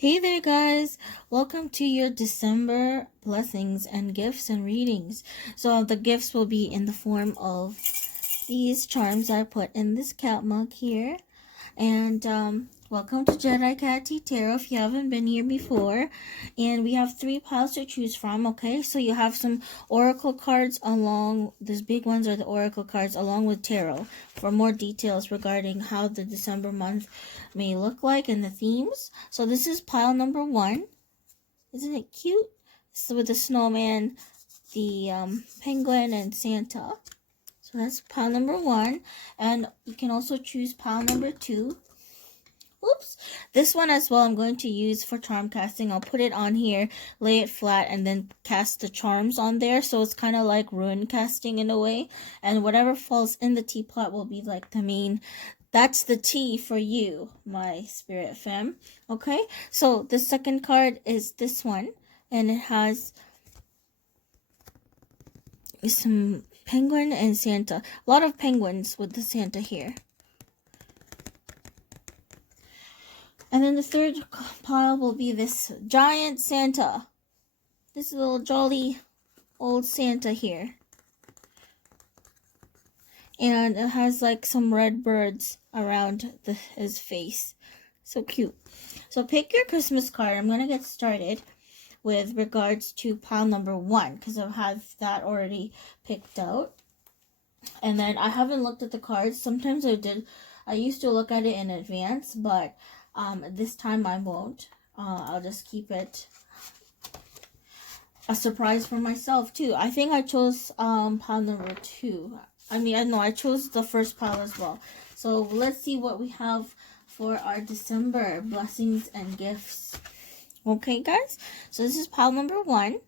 Hey there, guys! Welcome to your December blessings and gifts and readings. So, the gifts will be in the form of these charms I put in this cat mug here. And welcome to Jedi Cat Tea Tarot if you haven't been here before. And we have 3 piles to choose from, okay? So you have some oracle cards along, these big ones are the oracle cards along with tarot for more details regarding how the December month may look like and the themes. So this is pile number 1. Isn't it cute? So with the snowman, the penguin, and Santa. So that's pile number 1. And you can also choose pile number 2. Oops. This one as well I'm going to use for charm casting. I'll put it on here, lay it flat, and then cast the charms on there. So it's kind of like rune casting in a way. And whatever falls in the teapot will be like the main. That's the tea for you, my spirit fam. Okay? So the second card is this one. And it has some penguin and Santa. A lot of penguins with the Santa here. And then the third pile will be this giant Santa. This little jolly old Santa here. And it has like some red birds around his face. So cute. So pick your Christmas card. I'm going to get started with regards to pile number 1 because I have that already picked out. And then I haven't looked at the cards. Sometimes I used to look at it in advance, but this time I won't. I'll just keep it a surprise for myself too. I think I chose pile number 2. I chose the first pile as well. So let's see what we have for our December blessings and gifts. Okay, guys. So this is pile number 1.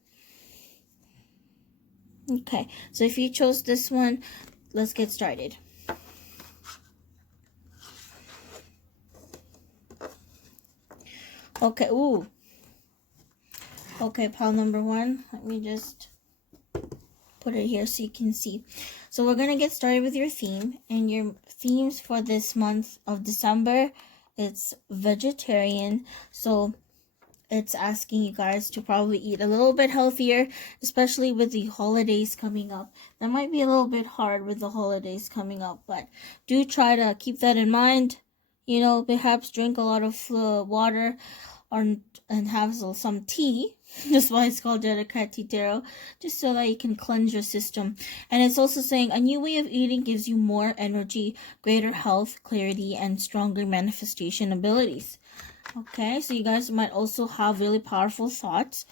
Okay. So if you chose this one, let's get started. Okay, ooh. Okay, pile number 1. Let me just put it here so you can see. So we're going to get started with your theme. And your themes for this month of December, it's vegetarian. So it's asking you guys to probably eat a little bit healthier, especially with the holidays coming up. That might be a little bit hard with the holidays coming up, but do try to keep that in mind. You know, perhaps drink a lot of water and have some tea. That's why it's called Jedi Cat Tea Tarot, just so that you can cleanse your system. And it's also saying a new way of eating gives you more energy, greater health, clarity, and stronger manifestation abilities. Okay, so you guys might also have really powerful thoughts.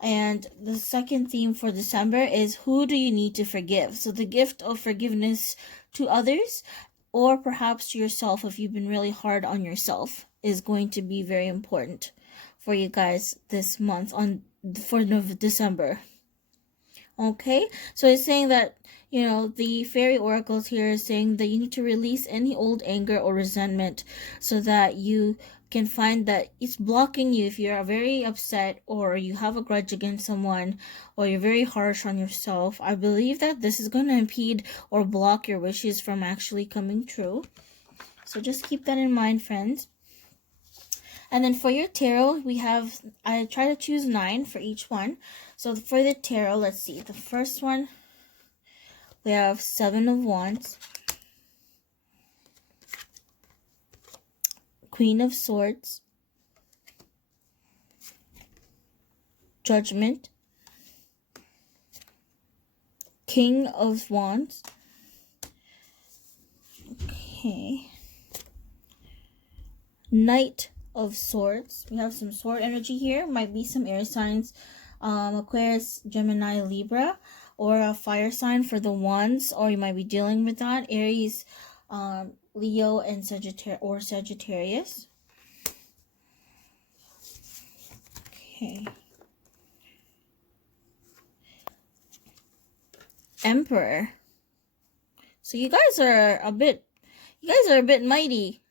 And the second theme for December is who do you need to forgive? So the gift of forgiveness to others, or perhaps to yourself if you've been really hard on yourself, is going to be very important for you guys this month for December. Okay, so it's saying that, you know, the fairy oracles here is saying that you need to release any old anger or resentment so that you can find that it's blocking you if you're very upset or you have a grudge against someone or you're very harsh on yourself. I believe that this is going to impede or block your wishes from actually coming true. So just keep that in mind, friends. And then for your tarot, I try to choose 9 for each one. So for the tarot, let's see. The first one, we have 7 of Wands, Queen of Swords, Judgment, King of Wands. Okay. Knight of Swords. We have some sword energy here. Might be some air signs. Aquarius, Gemini, Libra, or a fire sign for the wands, or you might be dealing with that. Aries, Leo, and Sagittarius. Okay. Emperor. So you guys are a bit mighty.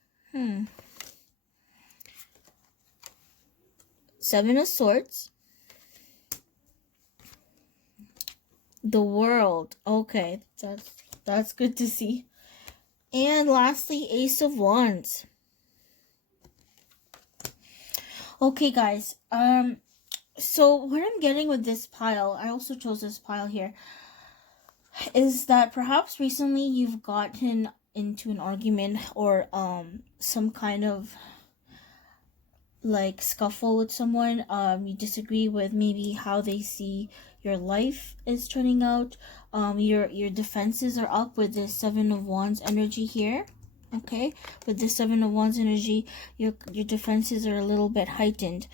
7 of Swords. The World. Okay, that's good to see. And lastly, Ace of Wands. Okay, guys. So what I'm getting with this pile, I also chose this pile here, is that perhaps recently you've gotten into an argument or some kind of like scuffle with someone. You disagree with maybe how they see your life is turning out. Your defenses are up with this Seven of Wands energy here. Okay, with the Seven of Wands energy, your defenses are a little bit heightened.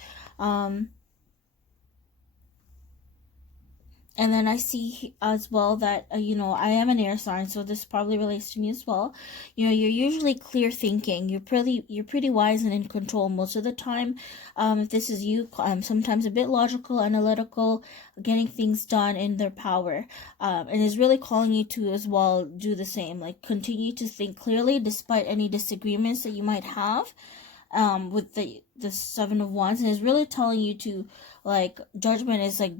And then I see as well that, I am an air sign, so this probably relates to me as well. You're usually clear thinking. You're pretty wise and in control most of the time. If this is you, sometimes a bit logical, analytical, getting things done in their power. And is really calling you to as well do the same. Like continue to think clearly despite any disagreements that you might have. With the Seven of Wands, and is really telling you to, like, judgment is like,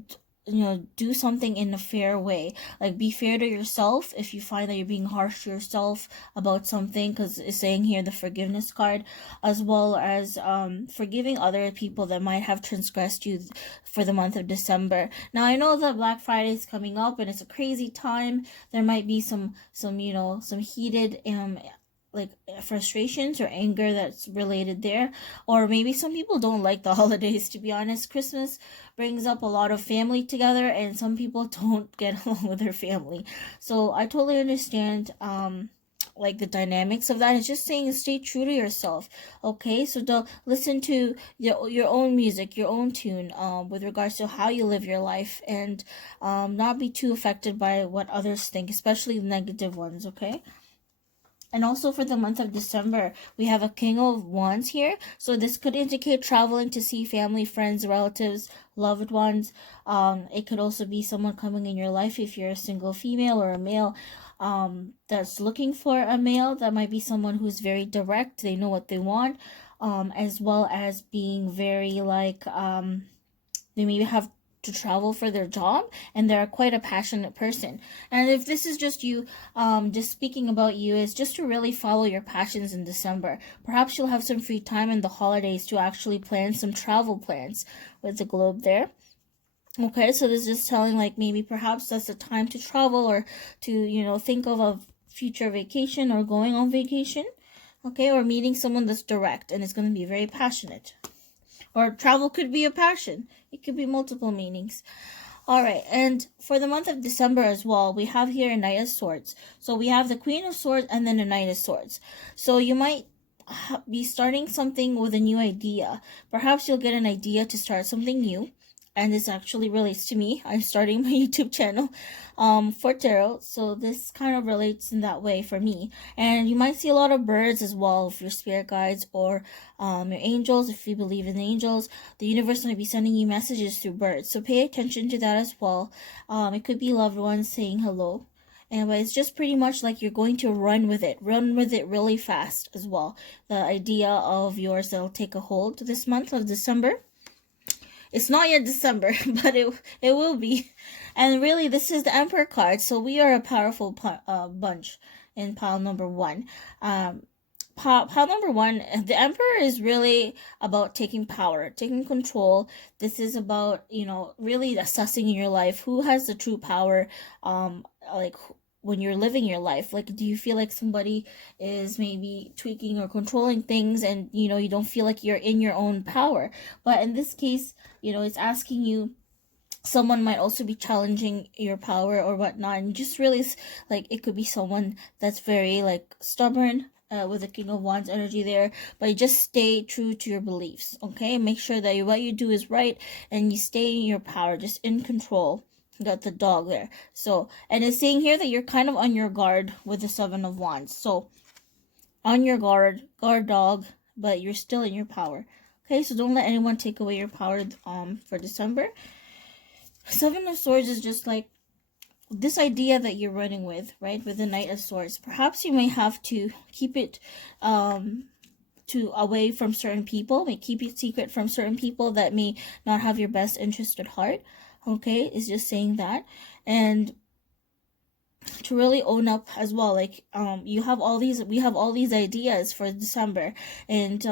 do something in a fair way. Like, be fair to yourself if you find that you're being harsh to yourself about something, because it's saying here the forgiveness card, as well as forgiving other people that might have transgressed you for the month of December. Now, I know that Black Friday is coming up and it's a crazy time. There might be some heated like frustrations or anger that's related there, or maybe some people don't like the holidays, to be honest. Christmas brings up a lot of family together, and some people don't get along with their family, so I totally understand like the dynamics of that. It's just saying stay true to yourself. Okay, so don't listen to your own music, your own tune, with regards to how you live your life, and not be too affected by what others think, especially the negative ones. Okay. And also for the month of December, we have a King of Wands here. So this could indicate traveling to see family, friends, relatives, loved ones. It could also be someone coming in your life if you're a single female or a male that's looking for a male. That might be someone who's very direct. They know what they want, as well as being very like, they maybe have to travel for their job, and they're quite a passionate person. And if this is just you, just speaking about you, is just to really follow your passions in December. Perhaps you'll have some free time in the holidays to actually plan some travel plans with the globe there. Okay, so this is telling like maybe perhaps that's the time to travel, or to think of a future vacation or going on vacation. Okay, or meeting someone that's direct and is going to be very passionate. Or travel could be a passion. It could be multiple meanings. Alright, and for the month of December as well, we have here a Knight of Swords. So we have the Queen of Swords and then a Knight of Swords. So you might be starting something with a new idea. Perhaps you'll get an idea to start something new. And this actually relates to me. I'm starting my YouTube channel for tarot, so this kind of relates in that way for me. And you might see a lot of birds as well, if your spirit guides or your angels, if you believe in angels. The universe might be sending you messages through birds, so pay attention to that as well. It could be loved ones saying hello. But it's just pretty much like you're going to run with it really fast as well. The idea of yours that'll take a hold this month of December. It's not yet December, but it will be. And really, this is the Emperor card, so we are a powerful bunch in pile number one. Pile number one, the Emperor is really about taking power, taking control. This is about, really assessing in your life who has the true power, like when you're living your life. Like, do you feel like somebody is maybe tweaking or controlling things, and you don't feel like you're in your own power? But in this case, it's asking you, someone might also be challenging your power or whatnot, and just really, like, it could be someone that's very like stubborn, with the King of Wands energy there, but you just stay true to your beliefs. Okay, make sure that what you do is right, and you stay in your power, just in control. Got the dog there. So, and it's saying here that you're kind of on your guard with the Seven of Wands. So, on your guard dog, but you're still in your power. Okay, so don't let anyone take away your power for December. Seven of Swords is just like this idea that you're running with, right? With the Knight of Swords. Perhaps you may have to keep it away from certain people, may keep it secret from certain people that may not have your best interest at heart. Okay, it's just saying that. And to really own up as well, like we have all these ideas for December, and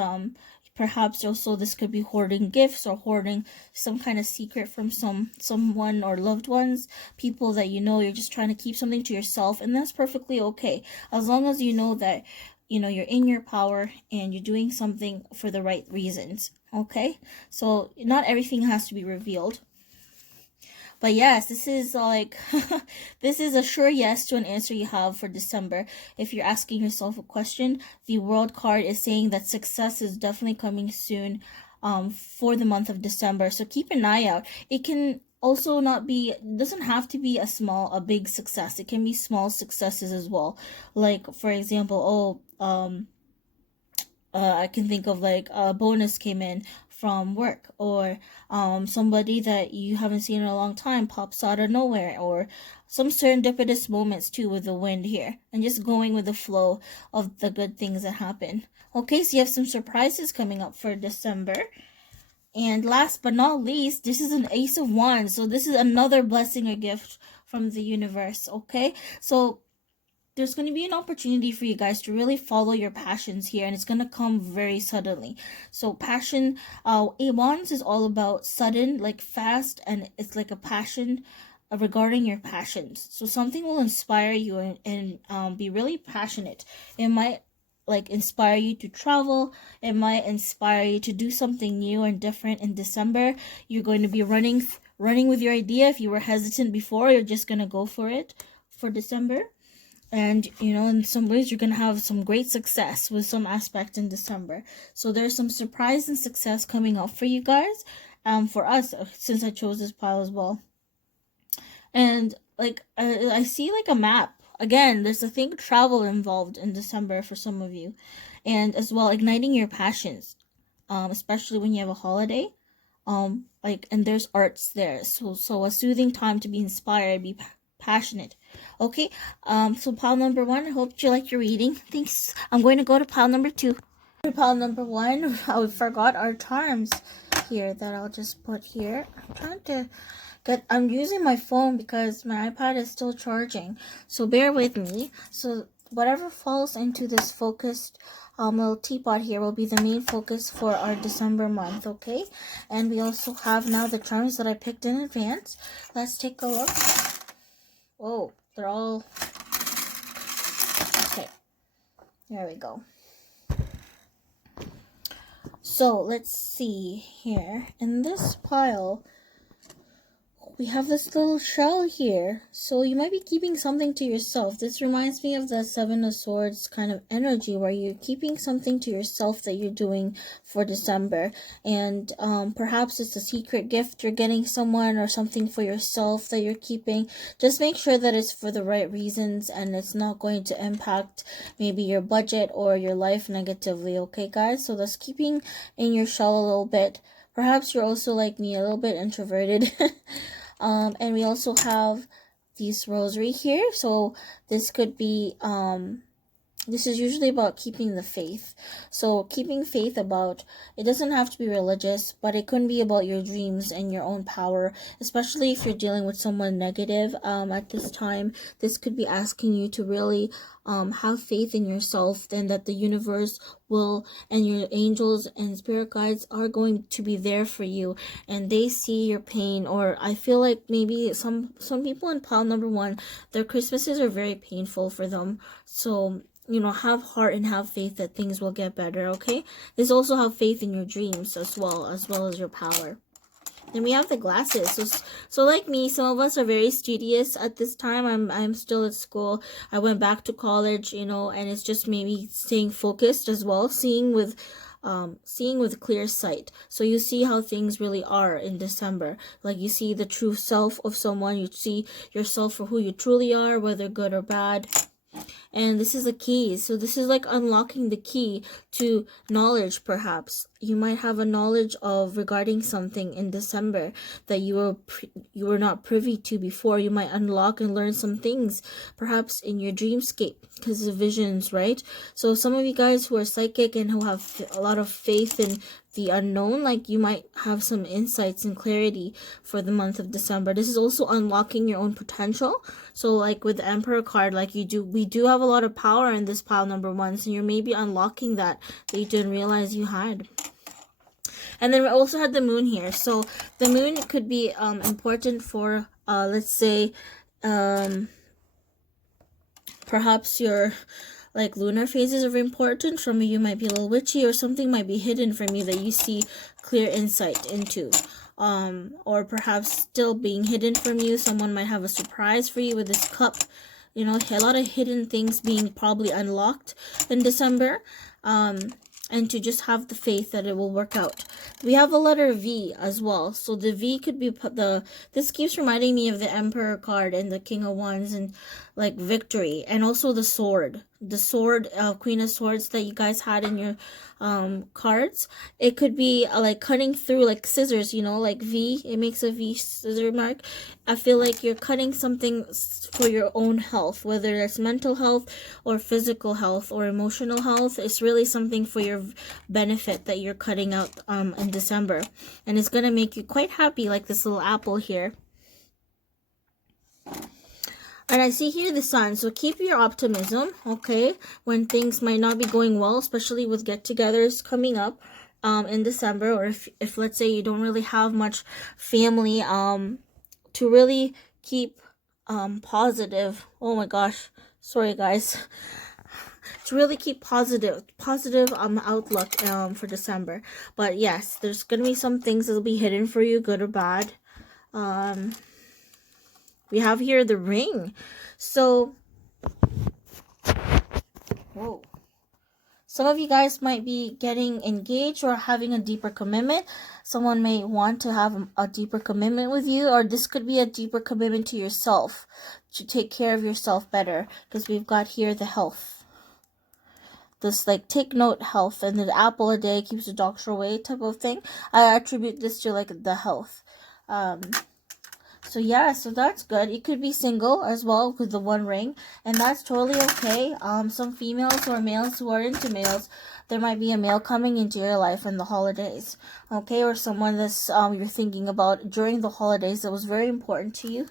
Perhaps also this could be hoarding gifts or hoarding some kind of secret from someone or loved ones, people that you know. You're just trying to keep something to yourself, and that's perfectly okay, as long as you know that you're in your power and you're doing something for the right reasons. Okay, so not everything has to be revealed. But yes, this is like, this is a sure yes to an answer you have for December. If you're asking yourself a question, the World card is saying that success is definitely coming soon for the month of December. So keep an eye out. It can also not be, doesn't have to be a big success. It can be small successes as well. Like, for example, I can think of like a bonus came in from work, or somebody that you haven't seen in a long time pops out of nowhere, or some serendipitous moments too with the wind here, and just going with the flow of the good things that happen. Okay, so you have some surprises coming up for December. And last but not least, this is an Ace of Wands. So this is another blessing or gift from the universe. Okay, so there's going to be an opportunity for you guys to really follow your passions here, and it's going to come very suddenly. So passion, wands is all about sudden, like fast, and it's like a passion regarding your passions. So something will inspire you and be really passionate. It might like inspire you to travel. It might inspire you to do something new and different in December. You're going to be running with your idea. If you were hesitant before, you're just going to go for it for December. And, in some ways, you're going to have some great success with some aspect in December. So there's some surprise and success coming up for you guys. For us, since I chose this pile as well. And, like, I see, like, a map. Again, there's, I think, travel involved in December for some of you. And, as well, igniting your passions. Especially when you have a holiday. And there's arts there. So a soothing time to be inspired, be passionate. Okay, so pile number 1, I hope you like your reading. Thanks. I'm going to go to pile number 2. Pile number 1, I forgot our charms here that I'll just put here. I'm using my phone because my iPad is still charging, so bear with me. So whatever falls into this focused little teapot here will be the main focus for our December month, okay? And we also have now the charms that I picked in advance. Let's take a look. Oh, they're all... Okay. There we go. So, let's see here. In this pile, we have this little shell here. So, you might be keeping something to yourself. This reminds me of the Seven of Swords kind of energy where you're keeping something to yourself that you're doing for December. And perhaps it's a secret gift you're getting someone, or something for yourself that you're keeping. Just make sure that it's for the right reasons and it's not going to impact maybe your budget or your life negatively. Okay, guys? So that's keeping in your shell a little bit. Perhaps you're also like me, a little bit introverted. And we also have these rosary here. So this could be, this is usually about keeping the faith. So keeping faith about, it doesn't have to be religious, but it could be about your dreams and your own power, especially if you're dealing with someone negative at this time. This could be asking you to really have faith in yourself, and that the universe will, and your angels and spirit guides are going to be there for you, and they see your pain. Or I feel like maybe some people in pile number 1, their Christmases are very painful for them. So have heart and have faith that things will get better, okay? There's also have faith in your dreams as well as your power. Then we have the glasses. So like me, some of us are very studious at this time. I'm still at school. I went back to college, and it's just maybe staying focused as well, seeing with clear sight. So you see how things really are in December. Like you see the true self of someone. You see yourself for who you truly are, whether good or bad. And this is a key. So this is like unlocking the key to knowledge, perhaps. You might have a knowledge of regarding something in December that you were not privy to before. You might unlock and learn some things, perhaps in your dreamscape, because of visions, right? So some of you guys who are psychic and who have a lot of faith in the unknown, like you might have some insights and clarity for the month of December. This is also unlocking your own potential. So like with the Emperor card, like we do have a lot of power in this pile number 1, so you're maybe unlocking that you didn't realize you had. And then we also had the moon here. So the moon could be important for, let's say, perhaps your like lunar phases are important. From you might be a little witchy, or something might be hidden from you that you see clear insight into. Or perhaps still being hidden from you. Someone might have a surprise for you with this cup. You know, a lot of hidden things being probably unlocked in December. And to just have the faith that it will work out. We have a letter V as well. So the V could be this keeps reminding me of the Emperor card and the King of Wands and like victory. And also the sword. The sword, Queen of Swords that you guys had in your cards. It could be like cutting through like scissors, you know, like V. It makes a V scissor mark. I feel like you're cutting something for your own health, whether it's mental health or physical health or emotional health. It's really something for your benefit that you're cutting out in December. And it's going to make you quite happy, like this little apple here. And I see here the sun, so keep your optimism, okay, when things might not be going well, especially with get-togethers coming up in December, or if let's say you don't really have much family, to really keep positive. Oh my gosh, sorry guys. To really keep positive outlook for December. But yes, there's gonna be some things that'll be hidden for you, good or bad. We have here the ring. So, whoa. Some of you guys might be getting engaged or having a deeper commitment. Someone may want to have a deeper commitment with you, or this could be a deeper commitment to yourself, to take care of yourself better, because we've got here the health. This like take note health, and the apple a day keeps the doctor away type of thing. I attribute this to like the health. So yeah, so that's good. You could be single as well with the one ring, and that's totally okay. Some females or males who are into males, there might be a male coming into your life in the holidays, okay, or someone that's you're thinking about during the holidays that was very important to you.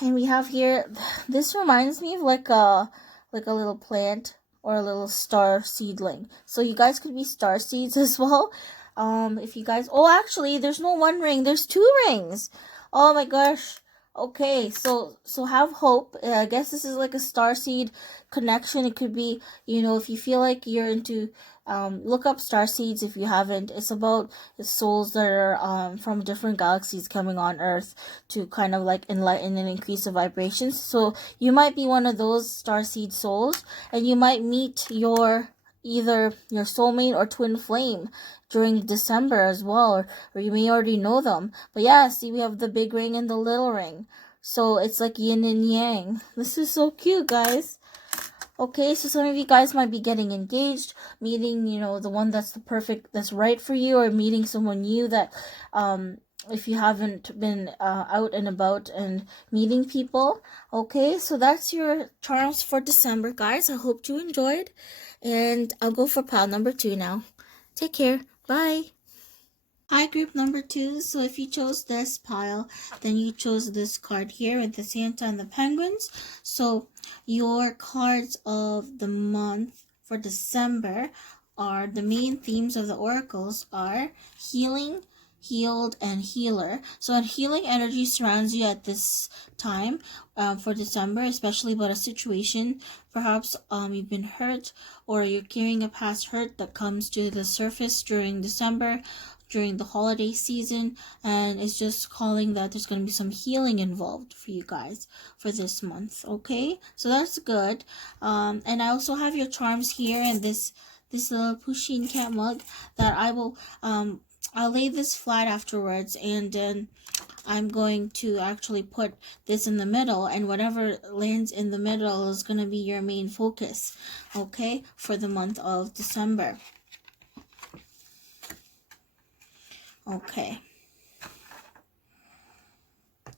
And we have here, this reminds me of like a little plant or a little star seedling. So you guys could be star seeds as well. If you guys, oh, actually, there's no one ring, there's two rings. Oh my gosh. Okay, so have hope. I guess this is like a starseed connection. It could be, you know, if you feel like you're into, look up starseeds if you haven't. It's about the souls that are from different galaxies coming on Earth to kind of like enlighten and increase the vibrations. So you might be one of those starseed souls, and you might meet either your soulmate or twin flame during December as well, or you may already know them. But yeah, see, we have the big ring and the little ring, so it's like yin and yang. This is so cute, guys. Okay, so some of you guys might be getting engaged, meeting, you know, the one that's that's right for you, or meeting someone new that if you haven't been out and about and meeting people. Okay, so that's your charms for December, guys. I hope you enjoyed, and I'll go for pile number 2 now. Take care. Bye. Hi, group number 2. So if you chose this pile, then you chose this card here with the Santa and the penguins. So your cards of the month for December are, the main themes of the oracles are healing, healed, and healer. So a healing energy surrounds you at this time for December, especially about a situation. Perhaps you've been hurt, or you're carrying a past hurt that comes to the surface during December, during the holiday season, and it's just calling that there's going to be some healing involved for you guys for this month. Okay, so that's good. And I also have your charms here, and this little Pusheen cat mug that I will I'll lay this flat afterwards, and then I'm going to actually put this in the middle, and whatever lands in the middle is going to be your main focus, okay, for the month of December. Okay.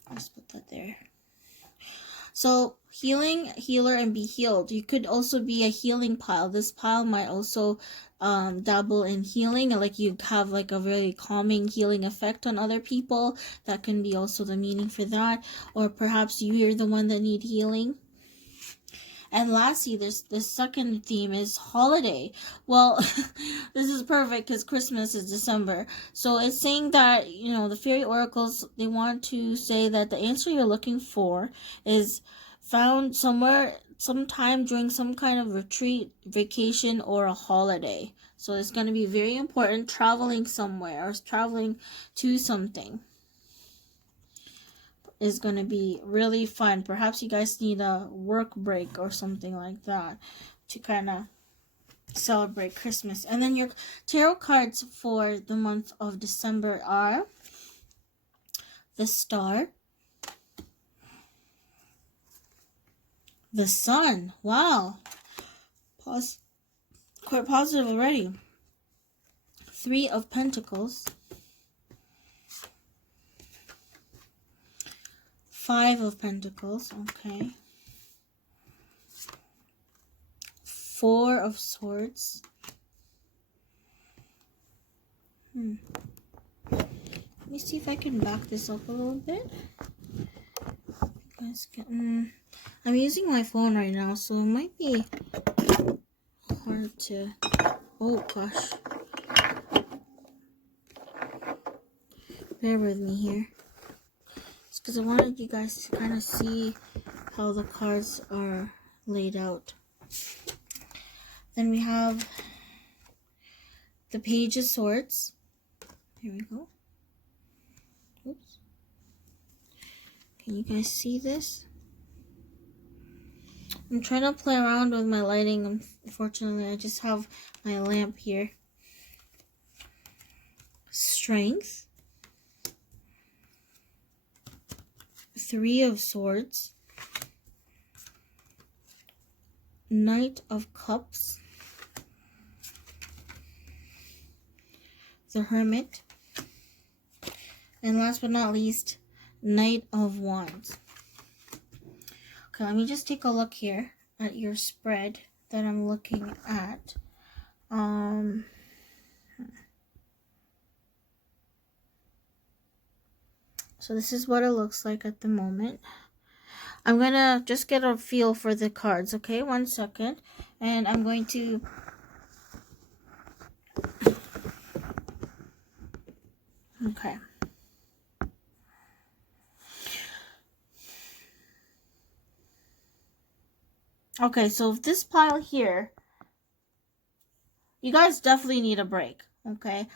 Let's put that there. So, healing, healer, and be healed. You could also be a healing pile. This pile might also dabble in healing, like you have like a very calming healing effect on other people. That can be also the meaning for that. Or perhaps you're the one that need healing. And lastly, there's the second theme is holiday. Well, this is perfect because Christmas is December. So it's saying that, the fairy oracles, they want to say that the answer you're looking for is found somewhere, sometime during some kind of retreat, vacation, or a holiday. So it's going to be very important traveling somewhere or traveling to something is going to be really fun. Perhaps you guys need a work break or something like that to kind of celebrate Christmas. And then your tarot cards for the month of December are the Star, the Sun. Wow. Quite positive already. 3 of Pentacles, 5 of Pentacles, okay. 4 of Swords. Let me see if I can back this up a little bit. You guys can, I'm using my phone right now, so it might be hard to... Oh, gosh. Bear with me here. It's because I wanted you guys to kind of see how the cards are laid out. Then we have the Page of Swords. Here we go. Oops. Can you guys see this? I'm trying to play around with my lighting. Unfortunately, I just have my lamp here. Strength. 3 of Swords. Knight of Cups. The Hermit. And last but not least, Knight of Wands. Okay, let me just take a look here at your spread that I'm looking at. So this is what it looks like at the moment. I'm going to just get a feel for the cards, okay? 1 second. And I'm going to... Okay. Okay, so this pile here, you guys definitely need a break, okay?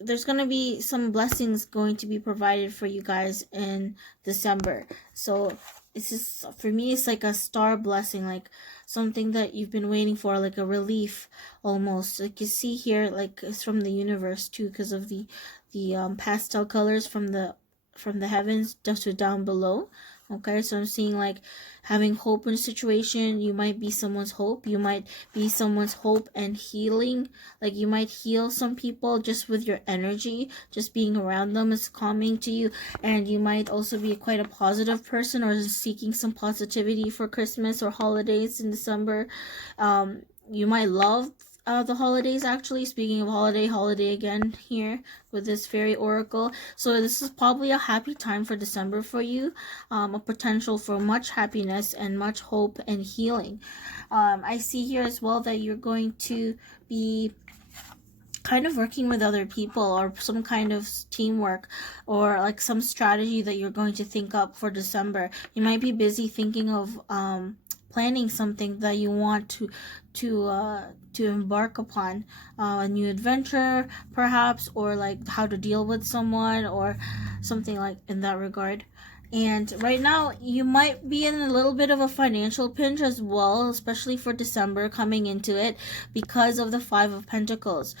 There's going to be some blessings going to be provided for you guys in December. So it's just, for me, it's like a star blessing, like something that you've been waiting for, like a relief almost. Like you see here, like it's from the universe too, because of the pastel colors from the heavens just to down below. Okay, so I'm seeing like having hope in a situation. You might be someone's hope. You might be someone's hope and healing. Like you might heal some people just with your energy. Just being around them is calming to you. And you might also be quite a positive person or seeking some positivity for Christmas or holidays in December. You might love the holidays, actually. Speaking of holiday again here with this fairy oracle. So this is probably a happy time for December for you. A potential for much happiness and much hope and healing. I see here as well that you're going to be kind of working with other people or some kind of teamwork or like some strategy that you're going to think up for December. You might be busy thinking of planning something that you want to embark upon, a new adventure perhaps, or like how to deal with someone or something like in that regard. And right now you might be in a little bit of a financial pinch as well, especially for December coming into it because of the 5 of Pentacles.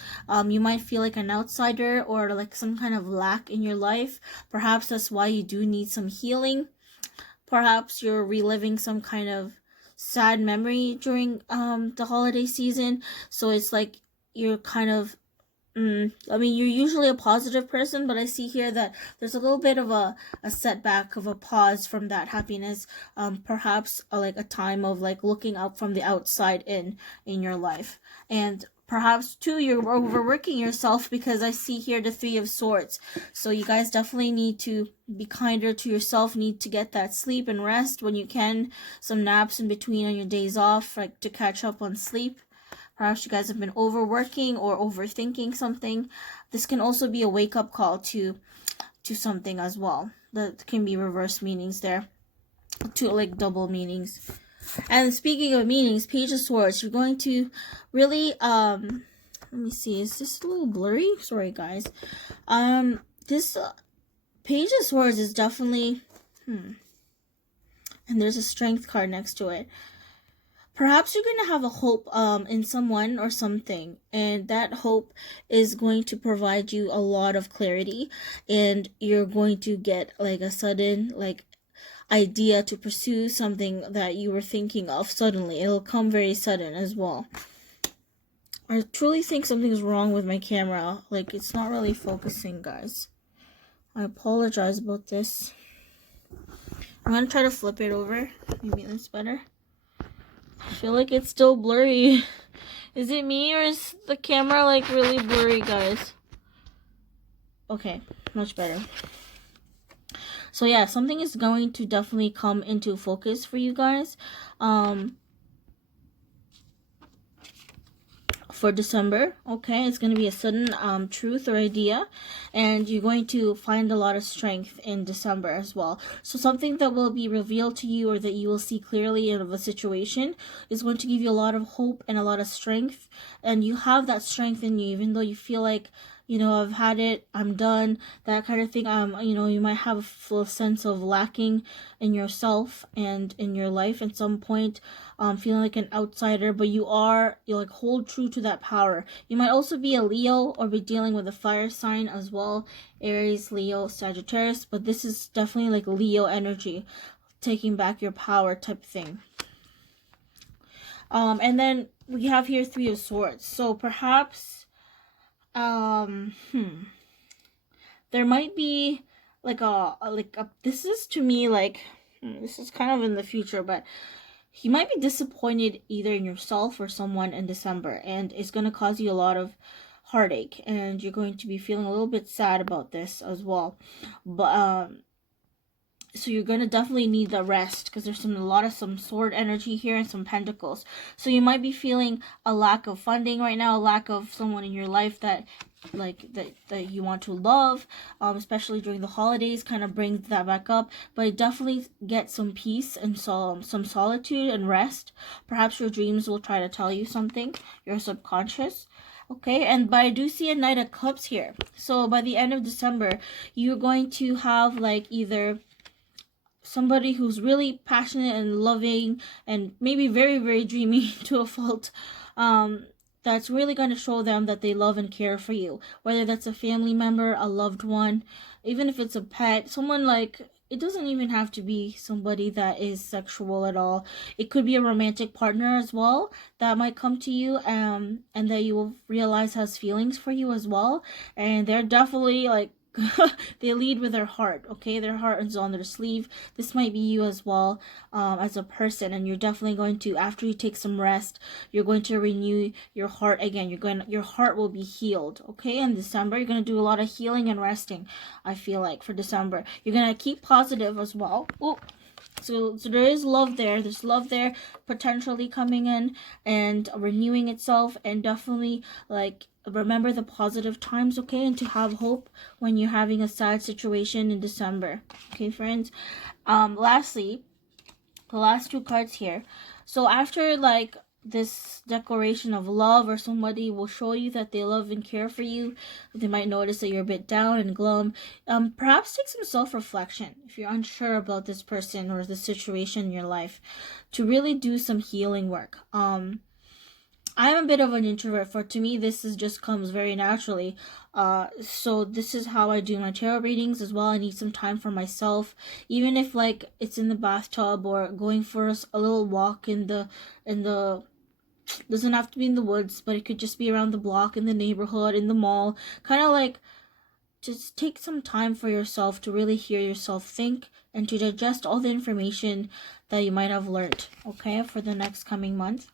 You might feel like an outsider or like some kind of lack in your life. Perhaps that's why you do need some healing. Perhaps you're reliving some kind of sad memory during the holiday season. So it's like you're kind of you're usually a positive person, but I see here that there's a little bit of a setback, of a pause from that happiness. Perhaps like a time of like looking out from the outside in your life. And Perhaps too, you're overworking yourself, because I see here the Three of Swords. So you guys definitely need to be kinder to yourself, need to get that sleep and rest when you can, some naps in between on your days off, like to catch up on sleep. Perhaps you guys have been overworking or overthinking something. This can also be a wake-up call to something as well. That can be reverse meanings there, to like double meanings. And speaking of meanings, Page of Swords, you're going to really, let me see, is this a little blurry? Sorry, guys. This Page of Swords is definitely, and there's a Strength card next to it. Perhaps you're going to have a hope in someone or something, and that hope is going to provide you a lot of clarity, and you're going to get like a sudden like idea to pursue something that you were thinking of suddenly. It'll come very sudden as well. I truly think something's wrong with my camera. Like, it's not really focusing, guys. I apologize about this. I'm gonna try to flip it over. Maybe that's better. I feel like it's still blurry. Is it me, or is the camera like really blurry, guys? Okay, much better. So yeah, something is going to definitely come into focus for you guys for December. Okay, it's going to be a sudden truth or idea, and you're going to find a lot of strength in December as well. So something that will be revealed to you, or that you will see clearly of a situation, is going to give you a lot of hope and a lot of strength, and you have that strength in you, even though you feel like, you know, I've had it, I'm done, that kind of thing. You know, you might have a full sense of lacking in yourself and in your life at some point, feeling like an outsider, but you like hold true to that power. You might also be a Leo or be dealing with a fire sign as well, Aries, Leo, Sagittarius, but this is definitely like Leo energy, taking back your power type thing. And then we have here Three of Swords. So perhaps there might be like a this is to me like this is kind of in the future, but you might be disappointed either in yourself or someone in December, and it's going to cause you a lot of heartache, and you're going to be feeling a little bit sad about this as well. But so you're going to definitely need the rest, because there's a lot of some sword energy here and some pentacles. So you might be feeling a lack of funding right now, a lack of someone in your life that that you want to love, especially during the holidays, kind of brings that back up. But definitely get some peace and some solitude and rest. Perhaps your dreams will try to tell you something, your subconscious. Okay, but I do see a Knight of Cups here. So by the end of December, you're going to have like either somebody who's really passionate and loving and maybe very, very dreamy to a fault, that's really going to show them that they love and care for you. Whether that's a family member, a loved one, even if it's a pet, someone like, it doesn't even have to be somebody that is sexual at all. It could be a romantic partner as well that might come to you, and that you will realize has feelings for you as well. And they're definitely like, they lead with their heart. Okay, their heart is on their sleeve. This might be you as well, as a person, and you're definitely going to, after you take some rest, you're going to renew your heart again. Your heart will be healed. Okay, in December, you're going to do a lot of healing and resting. I feel like for December, you're going to keep positive as well. Oh, so there is love there. There's love there potentially coming in and renewing itself, and definitely like remember the positive times, okay, and to have hope when you're having a sad situation in December. Okay, friends. Lastly, the last two cards here. So after like this declaration of love, or somebody will show you that they love and care for you, they might notice that you're a bit down and glum. Perhaps take some self-reflection if you're unsure about this person or the situation in your life, to really do some healing work. I'm a bit of an introvert. To me, this just comes very naturally. So this is how I do my tarot readings as well. I need some time for myself, even if like it's in the bathtub or going for a little walk in the doesn't have to be in the woods, but it could just be around the block, in the neighborhood, in the mall. Kind of like just take some time for yourself to really hear yourself think and to digest all the information that you might have learned, okay, for the next coming month.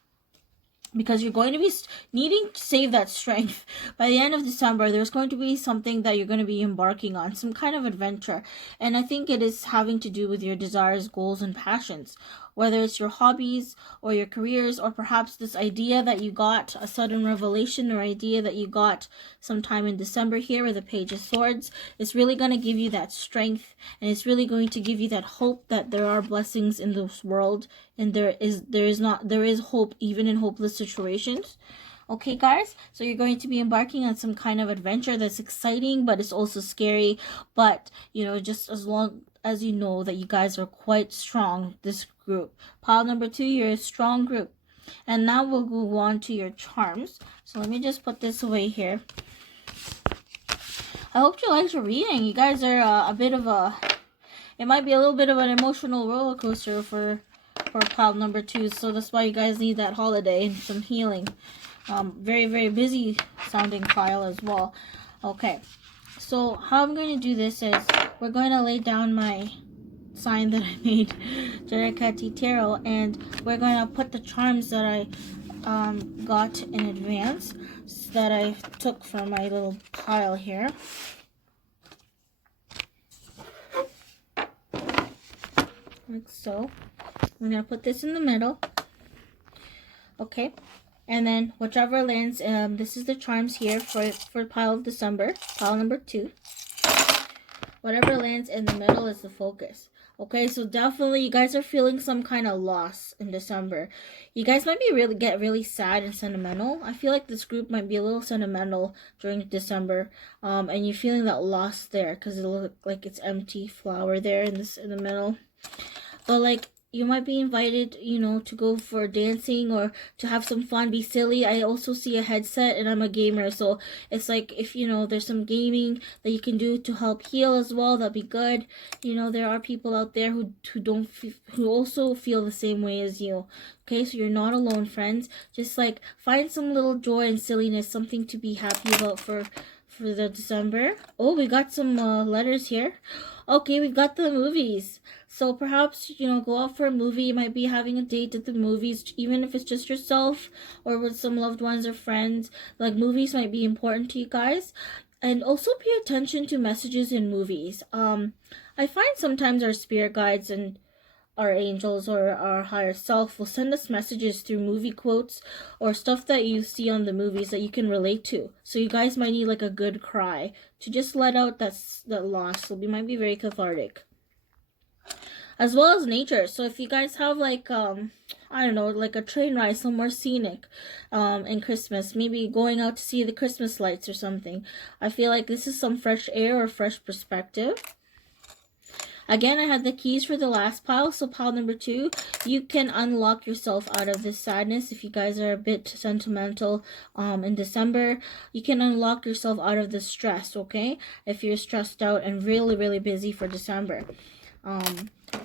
because you're going to be needing to save that strength. By the end of December, there's going to be something that you're going to be embarking on, some kind of adventure. And I think it is having to do with your desires, goals, and passions. Whether it's your hobbies or your careers, or perhaps this idea that you got, a sudden revelation or idea that you got sometime in December here with the Page of Swords, it's really going to give you that strength, and it's really going to give you that hope that there are blessings in this world, and there is hope even in hopeless situations. Okay, guys, so you're going to be embarking on some kind of adventure that's exciting, but it's also scary. But, you know, just as long as you know that you guys are quite strong, this group. Pile number 2, you're a strong group. And now we'll go on to your charms. So let me just put this away here. I hope you liked your reading. You guys are a bit of a... It might be a little bit of an emotional roller coaster for pile number 2. So that's why you guys need that holiday and some healing. Very, very busy sounding pile as well. Okay. So how I'm going to do this is we're going to lay down my sign that I made, Jarakati Tarot, and we're going to put the charms that I got in advance that I took from my little pile here. Like so. I'm going to put this in the middle. Okay. And then whichever lands, this is the charms here for pile of December, pile number 2. Whatever lands in the middle is the focus. Okay, so definitely you guys are feeling some kind of loss in December. You guys might be get really sad and sentimental. I feel like this group might be a little sentimental during December. And you're feeling that loss there because it looks like it's empty flower there in the middle. But like, you might be invited, you know, to go for dancing or to have some fun, be silly. I also see a headset, and I'm a gamer, so it's like if, you know, there's some gaming that you can do to help heal as well, that'd be good. You know, there are people out there who also feel the same way as you. Okay, so you're not alone, friends. Just like find some little joy and silliness, something to be happy about for the December. Oh, we got some letters here. Okay, we've got the movies. So perhaps, you know, go out for a movie. You might be having a date at the movies, even if it's just yourself or with some loved ones or friends. Like, movies might be important to you guys. And also pay attention to messages in movies. I find sometimes our spirit guides and our angels or our higher self will send us messages through movie quotes or stuff that you see on the movies that you can relate to. So you guys might need like a good cry to just let out that loss. So it might be very cathartic. As well as nature. So if you guys have like I don't know, like a train ride somewhere scenic in Christmas, maybe going out to see the Christmas lights or something, I feel like this is some fresh air or fresh perspective. Again, I had the keys for the last pile, so pile number 2, you can unlock yourself out of this sadness. If you guys are a bit sentimental in December, you can unlock yourself out of the stress, okay? If you're stressed out and really, really busy for December.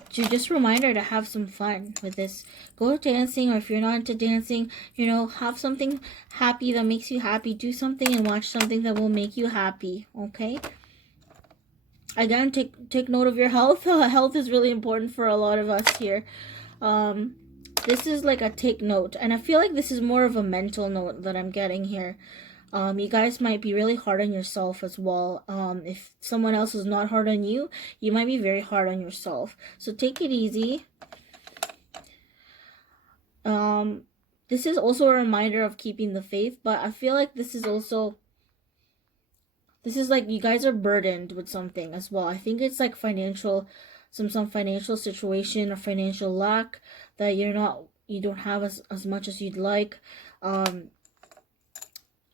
Just a reminder to have some fun with this. Go dancing, or if you're not into dancing, you know, have something happy that makes you happy. Do something and watch something that will make you happy, okay? Again, take note of your health. Health is really important for a lot of us here. This is like a take note, and I feel like this is more of a mental note that I'm getting here. You guys might be really hard on yourself as well. If someone else is not hard on you, you might be very hard on yourself. So take it easy. This is also a reminder of keeping the faith, but I feel like this is also... This is like you guys are burdened with something as well. I think it's like financial, some financial situation or financial lack that you don't have as much as you'd like. And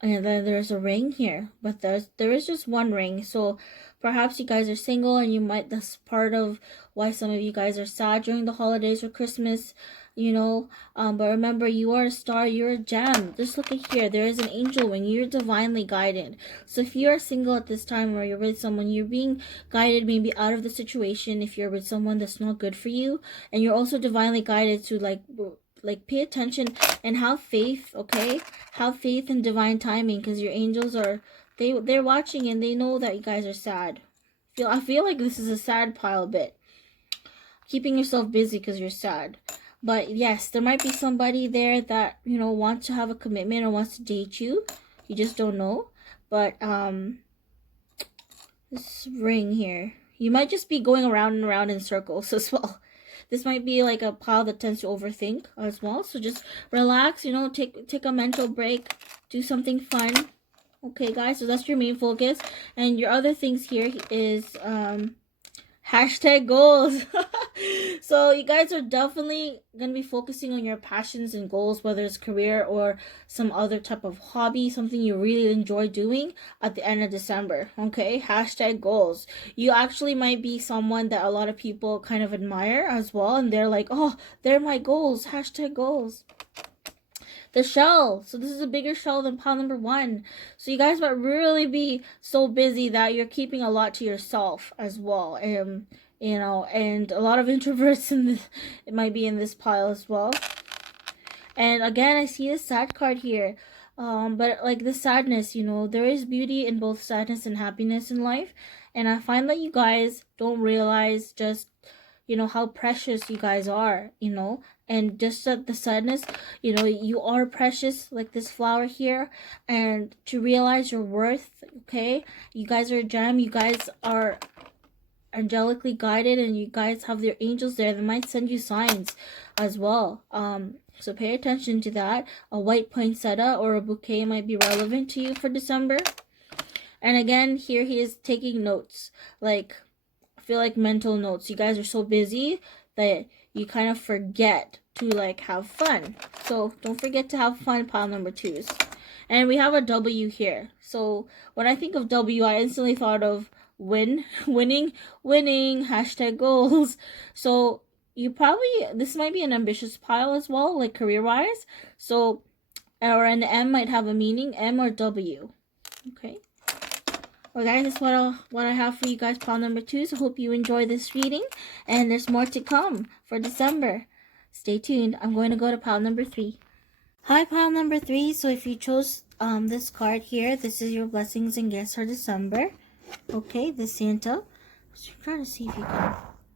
then there's a ring here, but there is just one ring. So perhaps you guys are single and that's part of why some of you guys are sad during the holidays or Christmas. You know, but remember, you are a star, you're a gem. Just look at here, there is an angel wing, you're divinely guided. So if you are single at this time, or you're with someone, you're being guided maybe out of the situation if you're with someone that's not good for you, and you're also divinely guided to like pay attention and have faith, okay? Have faith in divine timing, because your angels are, they're watching and they know that you guys are sad. I feel like this is a sad pile bit. Keeping yourself busy because you're sad. But yes, there might be somebody there that, you know, wants to have a commitment or wants to date you. You just don't know. But this ring here, you might just be going around and around in circles as well. This might be like a pile that tends to overthink as well. So just relax, you know, take a mental break, do something fun. Okay, guys, so that's your main focus. And your other things here is hashtag goals. So you guys are definitely going to be focusing on your passions and goals, whether it's career or some other type of hobby, something you really enjoy doing at the end of December. Okay, hashtag goals. You actually might be someone that a lot of people kind of admire as well, and they're like, oh, they're my goals. Hashtag goals. The shell. So this is a bigger shell than pile number 1. So you guys might really be so busy that you're keeping a lot to yourself as well. You know, and a lot of introverts in this, it might be in this pile as well. And again, I see a sad card here. But like the sadness, you know, there is beauty in both sadness and happiness in life. And I find that you guys don't realize just, you know, how precious you guys are, you know, and just the sadness, you know, you are precious like this flower here, and to realize your worth. Okay, you guys are a gem, you guys are angelically guided, and you guys have their angels there that might send you signs as well. So pay attention to that. A white poinsettia or a bouquet might be relevant to you for December. And again, here he is taking notes, like I feel like mental notes. You guys are so busy that you kind of forget to like have fun. So don't forget to have fun, pile number 2s. And we have a W here. So when I think of W, I instantly thought of winning, hashtag goals. So you probably, this might be an ambitious pile as well, like career-wise. So, or an M might have a meaning, M or W. Okay. Well, guys, that's what I have for you guys, pile number 2. So hope you enjoy this reading, and there's more to come for December. Stay tuned. I'm going to go to pile number 3. Hi, pile number 3. So if you chose this card here, this is your blessings and gifts for December. Okay, the Santa. I'm trying to see if you can.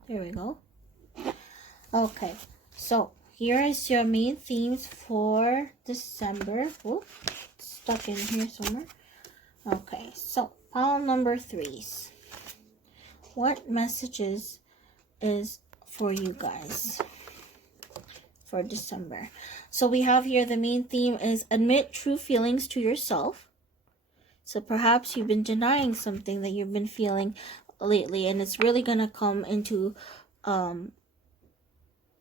There we go. Okay, so here is your main themes for December. Oh, stuck in here somewhere. Okay, so pile number 3s. What messages is for you guys for December? So we have here the main theme is admit true feelings to yourself. So perhaps you've been denying something that you've been feeling lately, and it's really going to come into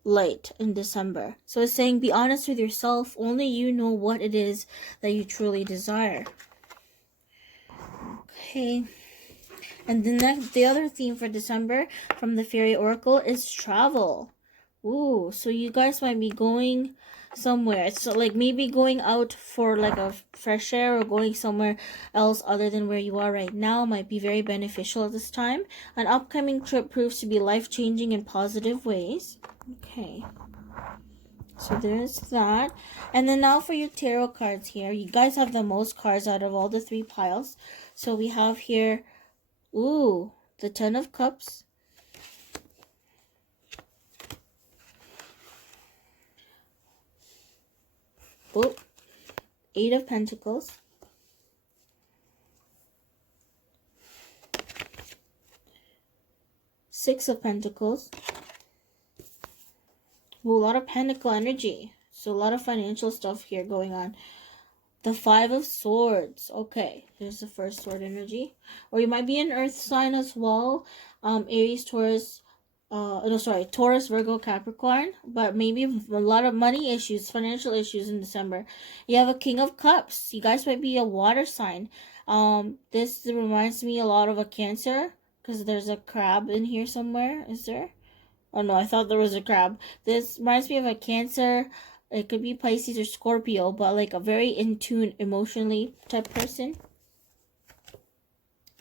light in December. So it's saying be honest with yourself. Only you know what it is that you truly desire. Okay. And the other theme for December from the Fairy Oracle is travel. Ooh, so you guys might be going somewhere. So like maybe going out for like a fresh air or going somewhere else other than where you are right now might be very beneficial at this time. An upcoming trip proves to be life-changing in positive ways. Okay. So there's that. And then now for your tarot cards here. You guys have the most cards out of all the 3 piles. So we have here, ooh, the 10 of Cups. Oh, 8 of Pentacles. Six of Pentacles. Ooh, a lot of Pentacle energy. So a lot of financial stuff here going on. The 5 of Swords. Okay, there's the first sword energy. Or you might be an earth sign as well. Aries, Taurus, Taurus, Virgo, Capricorn. But maybe a lot of money issues, financial issues in December. You have a King of Cups. You guys might be a water sign. This reminds me a lot of a Cancer, because there's a crab in here somewhere. Is there? Oh no, I thought there was a crab. This reminds me of a Cancer. It could be Pisces or Scorpio, but like a very in tune emotionally type person.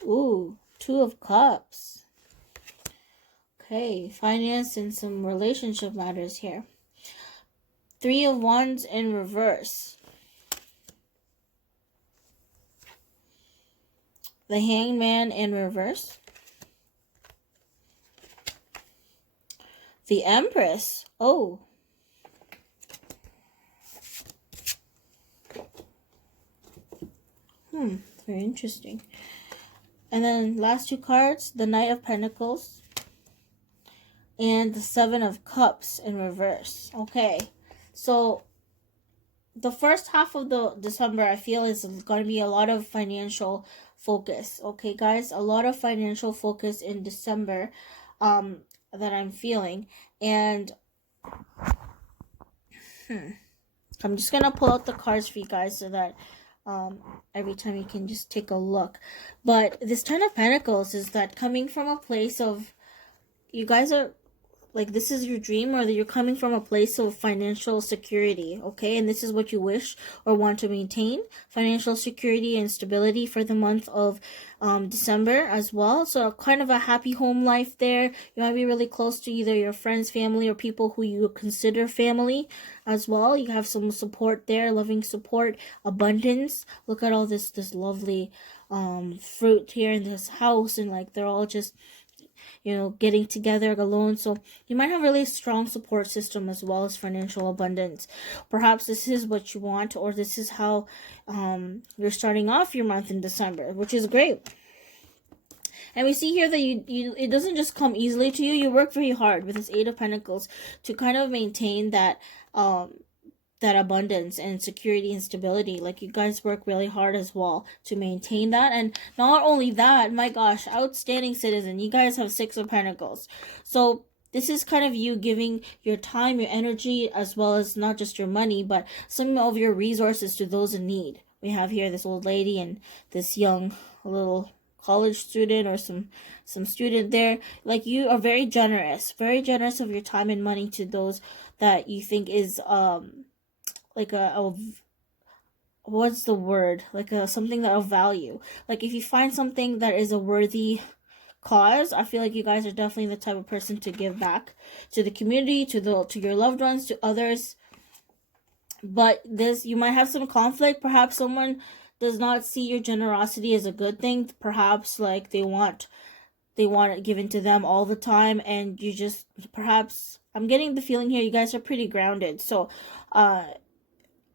Ooh, 2 of Cups. Okay, finance and some relationship matters here. 3 of Wands in reverse. The Hangman in reverse. The Empress. Oh, Very interesting. And then last two cards, the Knight of Pentacles and the Seven of Cups in reverse. Okay, so the first half of the December, I feel, is going to be a lot of financial focus. Okay, guys, a lot of financial focus in December that I'm feeling. And I'm just going to pull out the cards for you guys so that every time you can just take a look. But this Ten of Pentacles is that coming from a place of, you guys are, like, this is your dream, or that you're coming from a place of financial security, okay? And this is what you wish or want to maintain, financial security and stability for the month of December as well. So kind of a happy home life there. You might be really close to either your friends, family, or people who you consider family as well. You have some support there, loving support, abundance. Look at all this lovely fruit here in this house, and like they're all just, you know, getting together alone. So you might have a really strong support system as well as financial abundance. Perhaps this is what you want, or this is how you're starting off your month in December, which is great. And we see here that you it doesn't just come easily to you. You work very hard with this Eight of Pentacles to kind of maintain that that abundance and security and stability. Like, you guys work really hard as well to maintain that. And not only that, my gosh, outstanding citizen, you guys have Six of Pentacles. So this is kind of you giving your time, your energy, as well as not just your money, but some of your resources to those in need. We have here this old lady and this young little college student, or some student there. Like, you are very generous of your time and money to those that you think is like a what's the word, like a something that of value. Like, if you find something that is a worthy cause, I feel like you guys are definitely the type of person to give back to the community, to your loved ones, to others. But this, you might have some conflict. Perhaps someone does not see your generosity as a good thing. Perhaps like they want it given to them all the time, and you just, perhaps, I'm getting the feeling here you guys are pretty grounded. So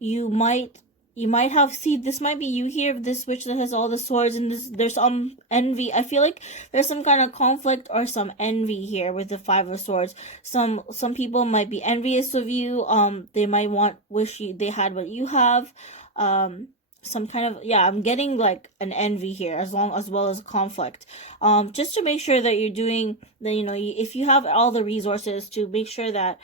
you might have, see, this might be you here, this witch that has all the swords, and there's some envy. I feel like there's some kind of conflict or some envy here with the Five of Swords. Some people might be envious of you. They might wish they had what you have. Some kind of, yeah, I'm getting like an envy here, as well as conflict. Just to make sure that you're doing that, you know, if you have all the resources, to make sure that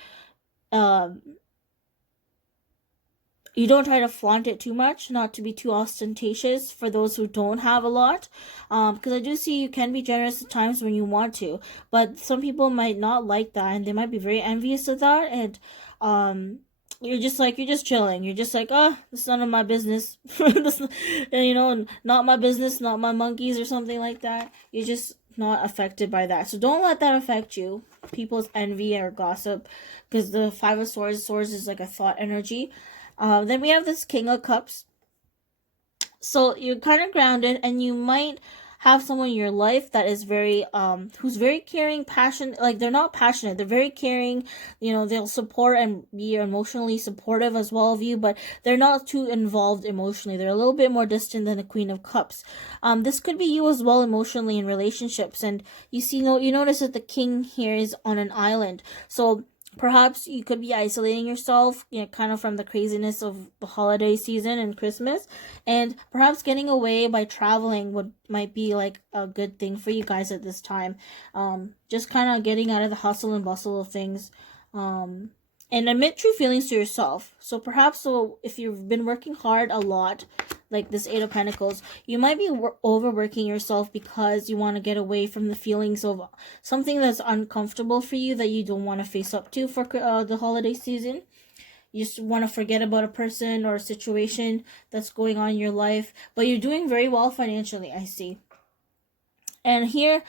you don't try to flaunt it too much, not to be too ostentatious for those who don't have a lot. Because I do see you can be generous at times when you want to, but some people might not like that, and they might be very envious of that. And you're just chilling. You're just like, oh, it's none of my business. You know, not my business, not my monkeys, or something like that. You're just not affected by that. So don't let that affect you. People's envy or gossip, because the Five of Swords is like a thought energy. Then we have this King of Cups. So you're kind of grounded, and you might have someone in your life that is very, who's very caring, passionate. Like, they're not passionate, they're very caring. You know, they'll support and be emotionally supportive as well of you, but they're not too involved emotionally. They're a little bit more distant than the Queen of Cups. This could be you as well emotionally in relationships. And you notice that the King here is on an island. So perhaps you could be isolating yourself, you know, kind of from the craziness of the holiday season and Christmas, and perhaps getting away by traveling might be like a good thing for you guys at this time. Just kind of getting out of the hustle and bustle of things, and admit true feelings to yourself. So perhaps, if you've been working hard a lot, like this Eight of Pentacles, you might be overworking yourself because you want to get away from the feelings of something that's uncomfortable for you, that you don't want to face up to for the holiday season. You just want to forget about a person or a situation that's going on in your life, but you're doing very well financially, I see. And here,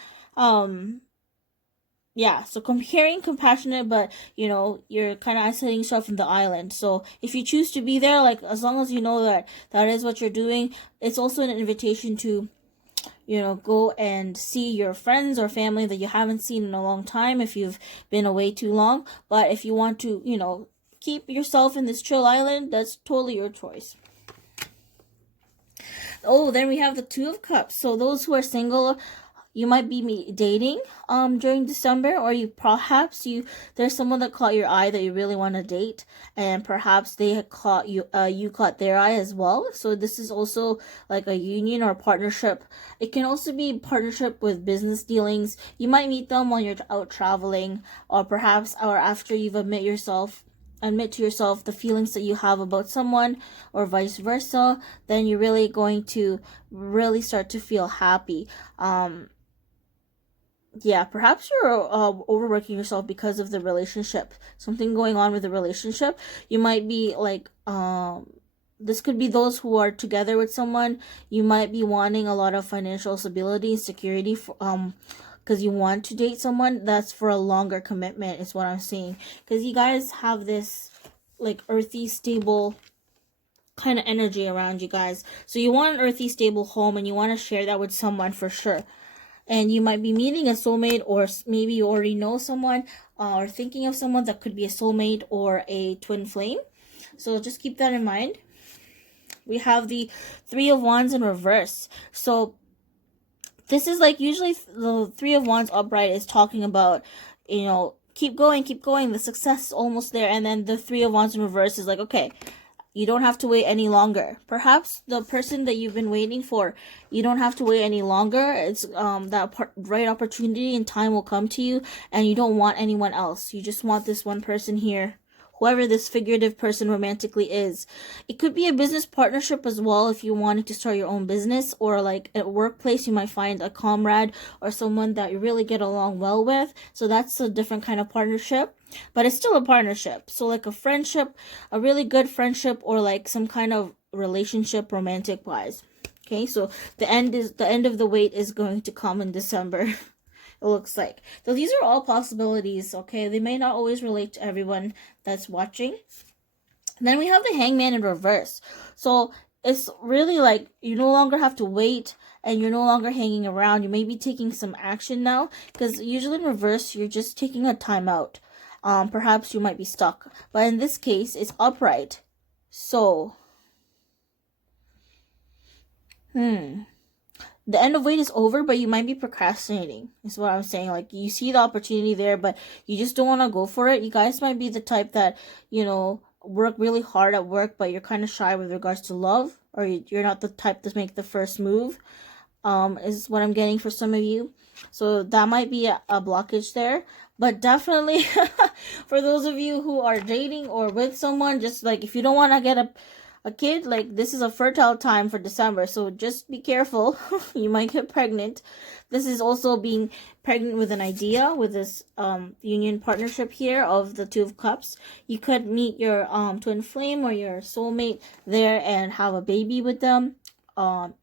yeah, so comparing, compassionate, but, you know, you're kind of isolating yourself from the island. So if you choose to be there, like, as long as you know that is what you're doing, it's also an invitation to, you know, go and see your friends or family that you haven't seen in a long time if you've been away too long. But if you want to, you know, keep yourself in this chill island, that's totally your choice. Oh, then we have the Two of Cups. So those who are single, you might be dating during December, or there's someone that caught your eye that you really want to date, and perhaps they had caught you you caught their eye as well. So this is also like a union or a partnership. It can also be partnership with business dealings. You might meet them while you're out traveling, or perhaps or after you've admit to yourself the feelings that you have about someone, or vice versa. Then you're really going to really start to feel happy. Yeah, perhaps you're overworking yourself because of the relationship, something going on with the relationship. You might be like this could be those who are together with someone. You might be wanting a lot of financial stability and security for because you want to date someone that's for a longer commitment, is what I'm seeing, because you guys have this like earthy stable kind of energy around you guys. So you want an earthy stable home, and you want to share that with someone for sure. And you might be meeting a soulmate, or maybe you already know someone, or thinking of someone that could be a soulmate or a twin flame. So just keep that in mind. We have the Three of Wands in reverse. So this is like, usually the Three of Wands upright is talking about, keep going, the success is almost there. And then the Three of Wands in reverse is like, okay, you don't have to wait any longer. Perhaps the person that you've been waiting for, you don't have to wait any longer. It's right opportunity and time will come to you, and you don't want anyone else. You just want this one person here, whoever this figurative person romantically is. It could be a business partnership as well, if you wanted to start your own business, or like at workplace you might find a comrade or someone that you really get along well with. So that's a different kind of partnership, but it's still a partnership. So like a friendship, a really good friendship, or like some kind of relationship romantic wise. Okay, so the end of the wait is going to come in December. It looks like. So these are all possibilities, okay? They may not always relate to everyone that's watching. Then we have the Hangman in reverse. So it's really like you no longer have to wait, and you're no longer hanging around. You may be taking some action now, because usually in reverse, you're just taking a time out. Perhaps you might be stuck. But in this case, it's upright. So, the end of wait is over, but you might be procrastinating, is what I'm saying. Like, you see the opportunity there, but you just don't want to go for it. You guys might be the type that, work really hard at work, but you're kind of shy with regards to love, or you're not the type to make the first move, is what I'm getting for some of you. So that might be a blockage there. But definitely, for those of you who are dating or with someone, just like, if you don't want to get a kid, like, this is a fertile time for December, so just be careful. You might get pregnant. This is also being pregnant with an idea, with this union partnership here of the Two of Cups. You could meet your twin flame or your soulmate there and have a baby with them.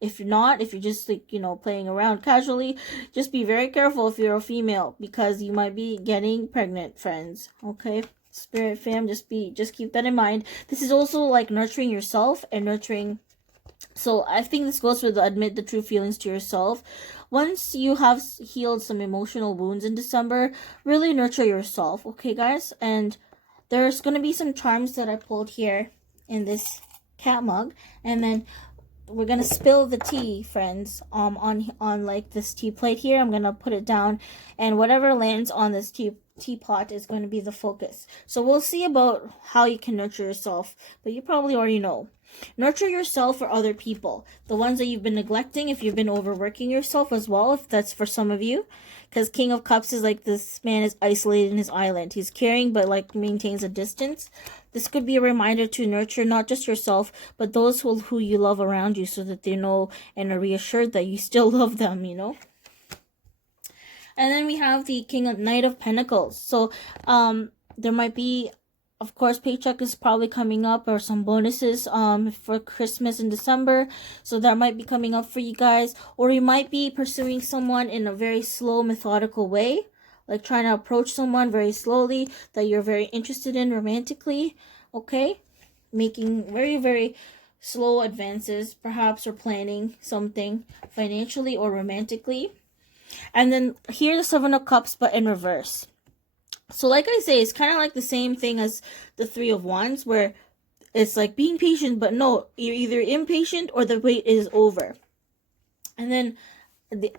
If not, if you're just like, playing around casually, just be very careful if you're a female, because you might be getting pregnant, friends. Okay, Spirit fam, just keep that in mind. This is also like nurturing yourself and nurturing. So I think this goes with admit the true feelings to yourself. Once you have healed some emotional wounds in December, really nurture yourself, okay, guys? And there's gonna be some charms that I pulled here in this cat mug, and then we're gonna spill the tea, friends, on like this tea plate here. I'm gonna put it down, and whatever lands on this teapot is going to be the focus. So we'll see about how you can nurture yourself, but you probably already know. Nurture yourself for other people, the ones that you've been neglecting, if you've been overworking yourself as well, if that's for some of you, because King of Cups is like, this man is isolated in his island. He's caring, but like maintains a distance. This could be a reminder to nurture not just yourself, but those who you love around you, so that they know and are reassured that you still love them, And then we have the Knight of Pentacles. So there might be, of course, paycheck is probably coming up, or some bonuses for Christmas in December. So that might be coming up for you guys. Or you might be pursuing someone in a very slow, methodical way. Like trying to approach someone very slowly that you're very interested in romantically. Okay? Making very, very slow advances, perhaps, or planning something financially or romantically. And then here the Seven of Cups, but in reverse. So like I say, it's kind of like the same thing as the Three of Wands, where it's like being patient, but no, you're either impatient or the wait is over. And then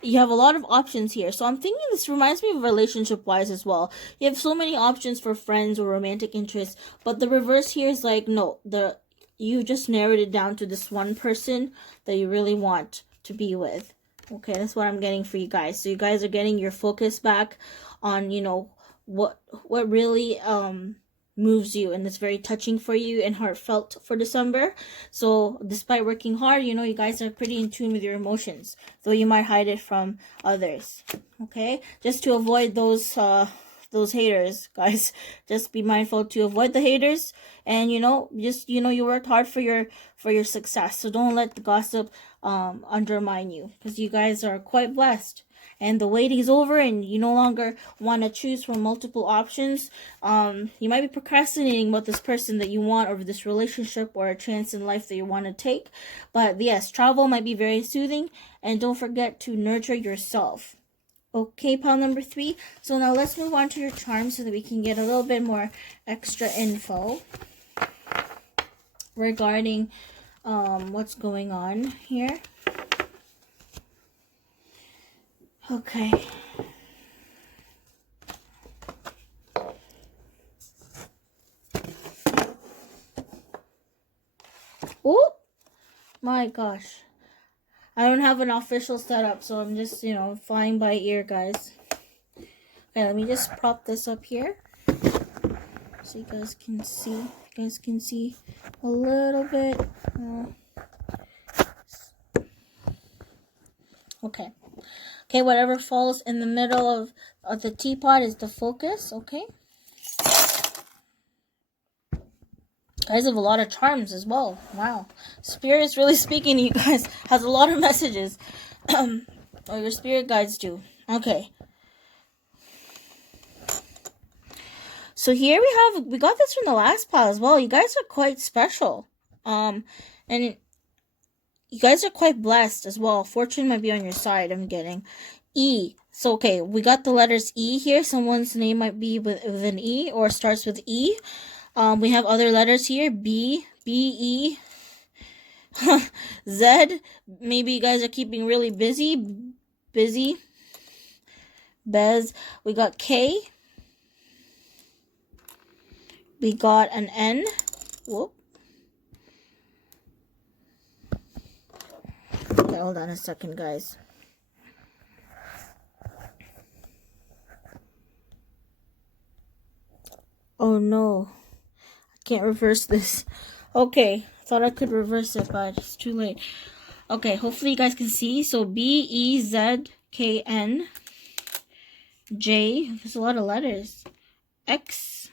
you have a lot of options here. So I'm thinking this reminds me of relationship wise as well. You have so many options for friends or romantic interests, but the reverse here is like, no, you just narrowed it down to this one person that you really want to be with. Okay, that's what I'm getting for you guys. So you guys are getting your focus back on, what really moves you, and it's very touching for you and heartfelt for December. So despite working hard, you guys are pretty in tune with your emotions, though you might hide it from others. Okay, just to avoid those haters, guys. Just be mindful to avoid the haters, and you worked hard for your success. So don't let the gossip undermine you, because you guys are quite blessed. And the waiting's over, and you no longer want to choose from multiple options. You might be procrastinating about this person that you want, or this relationship, or a chance in life that you want to take. But yes, travel might be very soothing, and don't forget to nurture yourself. Okay, pile number 3. So now let's move on to your charms so that we can get a little bit more extra info regarding what's going on here. Okay. Oh my gosh. I don't have an official setup, so I'm just, flying by ear, guys. Okay, let me just prop this up here so you guys can see. You guys can see a little bit. Okay. Okay, whatever falls in the middle of the teapot is the focus, okay? Guys have a lot of charms as well. Wow. Spirit is really speaking to you guys. Has a lot of messages. Or your spirit guides do. Okay. So here we got this from the last pile as well. You guys are quite special. And you guys are quite blessed as well. Fortune might be on your side, I'm getting. E. So, okay, we got the letters E here. Someone's name might be with an E or starts with E. We have other letters here. B, E, Z. Maybe you guys are keeping really busy. Bez. We got K. We got an N. Whoop. Okay, hold on a second, guys. Oh no. I can't reverse this. Okay. Thought I could reverse it, but it's too late. Okay, hopefully you guys can see. So B, E, Z, K, N, J. There's a lot of letters. X.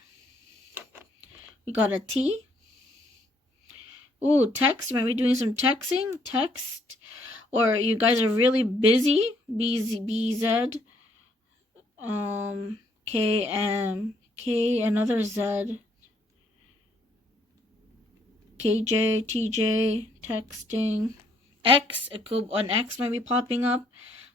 We got a T. Ooh, text. Might be doing some texting. Text. Or you guys are really busy. B, Z. K, M. K, another Z. KJ, TJ, texting. X, an X might be popping up.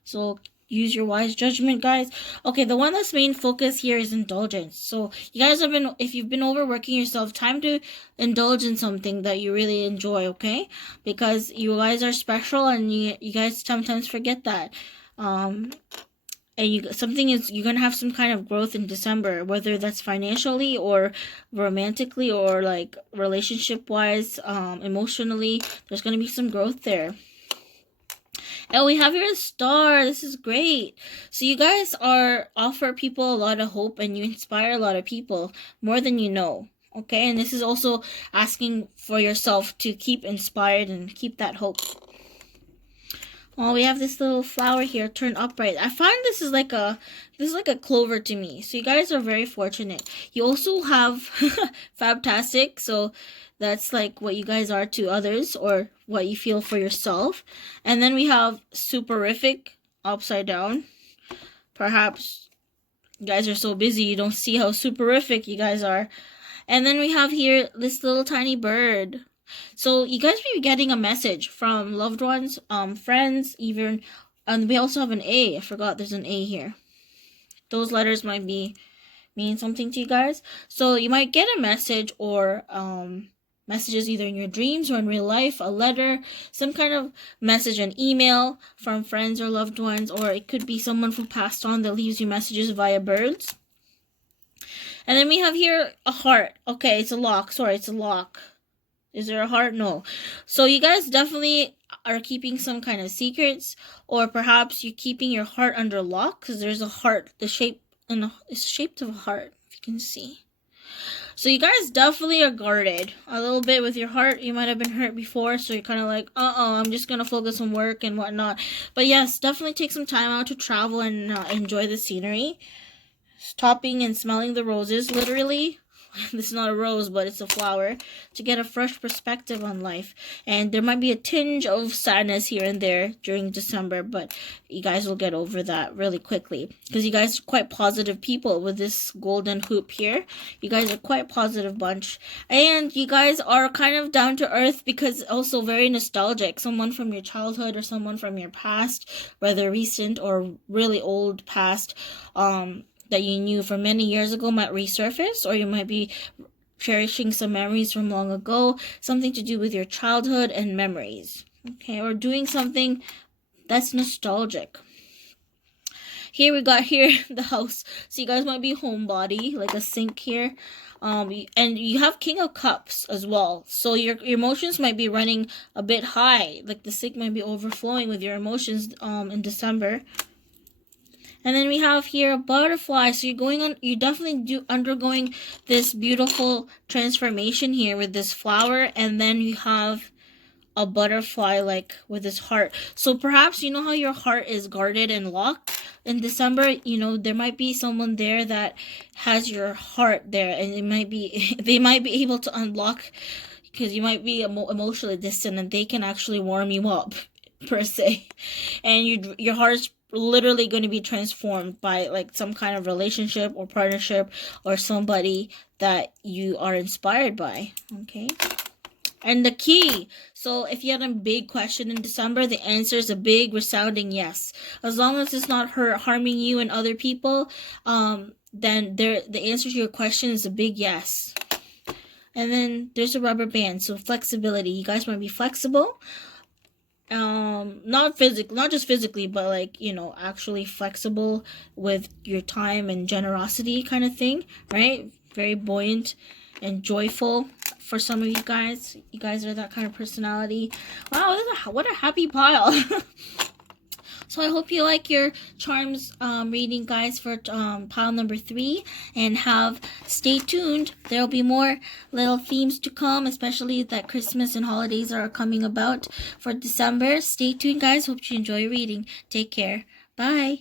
So use your wise judgment, guys. Okay, the one that's main focus here is indulgence. So you guys if you've been overworking yourself, time to indulge in something that you really enjoy, okay? Because you guys are special, and you guys sometimes forget that. And you're gonna have some kind of growth in December, whether that's financially or romantically or like relationship wise, emotionally. There's gonna be some growth there. And we have here a star. This is great. So you guys offer people a lot of hope, and you inspire a lot of people more than you know. Okay, and this is also asking for yourself to keep inspired and keep that hope. Oh, we have this little flower here turned upright. I find this is like a clover to me. So you guys are very fortunate. You also have Fabtastic, so that's like what you guys are to others, or what you feel for yourself. And then we have Superific upside down. Perhaps you guys are so busy you don't see how superific you guys are. And then we have here this little tiny bird. So you guys may be getting a message from loved ones, friends, even, and we also have an A. I forgot there's an A here. Those letters might mean something to you guys. So you might get a message or messages either in your dreams or in real life, a letter, some kind of message, an email from friends or loved ones, or it could be someone who passed on that leaves you messages via birds. And then we have here a heart. Okay, it's a lock. Sorry, it's a lock. Is there a heart? No. So you guys definitely are keeping some kind of secrets, or perhaps you're keeping your heart under lock because there's a heart, it's shaped of a heart, if you can see. So you guys definitely are guarded a little bit with your heart. You might have been hurt before, so you're kind of like, I'm just going to focus on work and whatnot. But yes, definitely take some time out to travel and enjoy the scenery. Stopping and smelling the roses, literally. This is not a rose, but it's a flower, to get a fresh perspective on life. And there might be a tinge of sadness here and there during December, but you guys will get over that really quickly, because you guys are quite positive people with this golden hoop here. You guys are quite positive bunch, and you guys are kind of down to earth because also very nostalgic. Someone from your childhood or someone from your past, whether recent or really old past, that you knew from many years ago might resurface, or you might be cherishing some memories from long ago, something to do with your childhood and memories, okay, or doing something that's nostalgic. Here we got here the house, so you guys might be homebody, like a sink here, and you have King of Cups as well, so your emotions might be running a bit high, like the sink might be overflowing with your emotions in December. And then we have here a butterfly. So you're definitely undergoing this beautiful transformation here with this flower. And then you have a butterfly like with this heart. So perhaps you know how your heart is guarded and locked in December. You know, there might be someone there that has your heart there, and they might be able to unlock, because you might be emotionally distant, and they can actually warm you up per se. And your heart's literally going to be transformed by like some kind of relationship or partnership or somebody that you are inspired by, okay? And the key, so if you had a big question in December, the answer is a big resounding yes. As long as it's not harming you and other people, then the answer to your question is a big yes. And then there's a rubber band, so flexibility. You guys might be flexible. Not just physically, but like, you know, actually flexible with your time and generosity kind of thing, right? Very buoyant and joyful for some of you guys. You guys are that kind of personality. Wow, what a happy pile. So I hope you like your charms reading, guys, for pile number 3, and stay tuned. There'll be more little themes to come, especially that Christmas and holidays are coming about for December. Stay tuned, guys. Hope you enjoy reading. Take care. Bye.